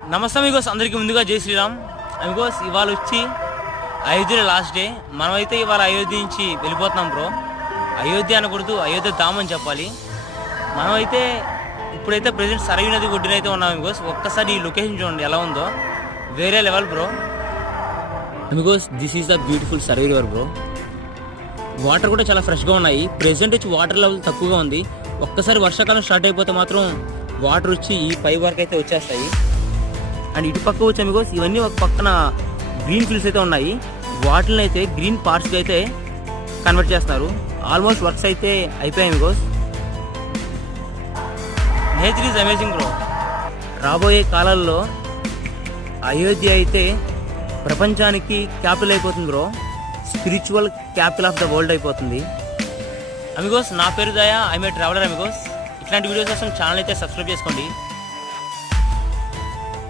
నమస్తే అమిగోస్, అందరికీ ముందుగా జై శ్రీరామ్. అమిగోస్, ఇవాళ వచ్చి అయోధ్య లాస్ట్ డే. మనమైతే ఇవాళ అయోధ్య నుంచి వెళ్ళిపోతున్నాం బ్రో. అయోధ్య అనకూడదు, అయోధ్య ధామ్ అని చెప్పాలి. మనమైతే ఇప్పుడైతే ప్రెజెంట్ సరయూ నది ఒడ్డున అయితే ఉన్నాం అమిగోస్. ఒక్కసారి ఈ లొకేషన్ చూడండి ఎలా ఉందో, వేరే level bro. Amigos, this is the beautiful Sarayu river bro. Water కూడా చాలా ఫ్రెష్గా ఉన్నాయి. ప్రెజెంట్ వచ్చి వాటర్ లెవెల్ తక్కువగా ఉంది. ఒక్కసారి వర్షాకాలం స్టార్ట్ అయిపోతే మాత్రం వాటర్ వచ్చి ఈ పై వరకు అయితే వచ్చేస్తాయి. అండ్ ఇటు పక్క వచ్చి అమిగోస్, ఇవన్నీ ఒక పక్కన గ్రీన్ ఫీల్డ్స్ అయితే ఉన్నాయి. వాటిని అయితే గ్రీన్ పార్ట్స్కి అయితే కన్వర్ట్ చేస్తున్నారు. ఆల్మోస్ట్ వర్క్స్ అయితే అయిపోయాయి Amigos. Nature is amazing bro. రాబోయే కాలాల్లో అయోధ్య అయితే ప్రపంచానికి క్యాపిటల్ అయిపోతుంది bro. Spiritual capital of the world అయిపోతుంది అమిగోస్. నా పేరు దయా, ఐఎమ్ ఏ ట్రావెలర్ అమిగోస్. ఇట్లాంటి వీడియోస్ కోసం ఛానల్ అయితే సబ్స్క్రైబ్ చేసుకోండి.